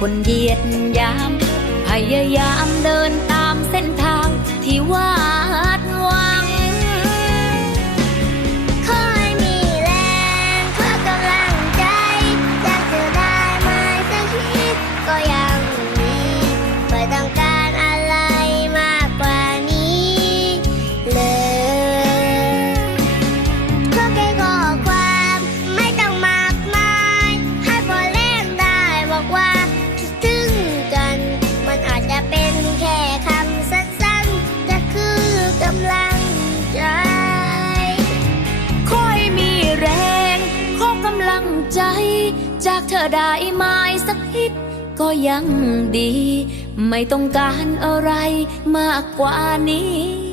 คนเยียดยาม พยายามเดิน จากเธอได้ไหมสักทิดก็ยังดี ไม่ต้องการอะไรมากกว่านี้